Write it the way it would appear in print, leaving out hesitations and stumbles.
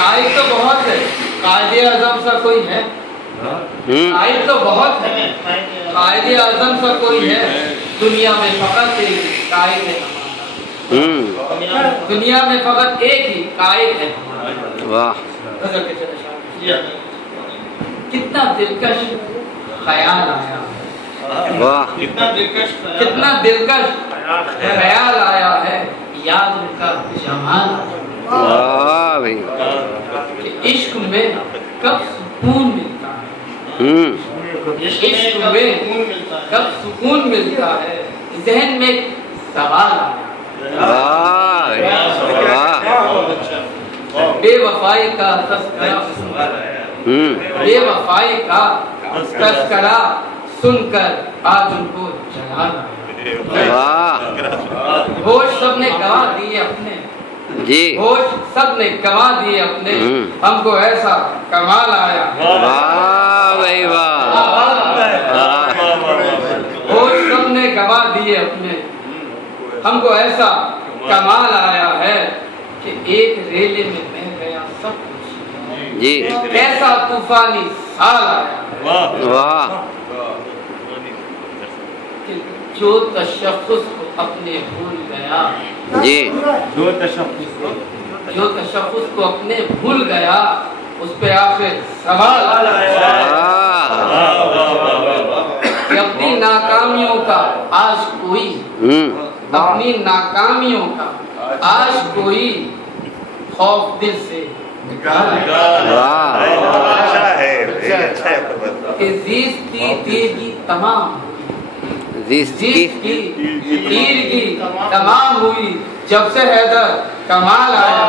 قائد تو بہت ہے، قائد اعظم سا کوئی ہے؟ قائد تو بہت ہے، قائد اعظم سا کوئی ہے؟ دنیا میں فقط ایک قائد ہے ہمارا، دنیا میں فقط ایک ہی قائد ہے ہمارا۔ واہ کتنا دلکش خیال آیا، واہ کتنا دلکش خیال آیا ہے، یاد کا جمال واہ بھائی کہ عشق میں کب سکون ملتا ہے، عشق میں کب سکون ملتا ہے، ذہن میں سوال آیا، بے وفائی کا تذکرہ، بے وفائی کا تذکرہ سن کر آج ان کو جلانا، ہوش سب نے گوا دیے اپنے، جی ہوش سب نے گوا دیے اپنے، ہم کو ایسا کمال آیا، واہ بھائی واہ، ہوش سب نے گوا دیے اپنے، ہم کو ایسا کمال آیا ہے کہ ایک ریلے میں بہ گیا سب کچھ، جی ایسا طوفانی سال آیا واہ کہ جو تشخص کو اپنے بھول گیا، جی جو تشخص کو اپنے بھول گیا، اس پہ آخر سوال آیا کہ اپنی ناکامیوں کا آج کوئی، اپنی ناکامیوں کا آج کوئی خوف دل سے کہ زیستی تیرگی تمام، زیستی تیرگی تمام ہوئی جب سے حیدر کمال آیا۔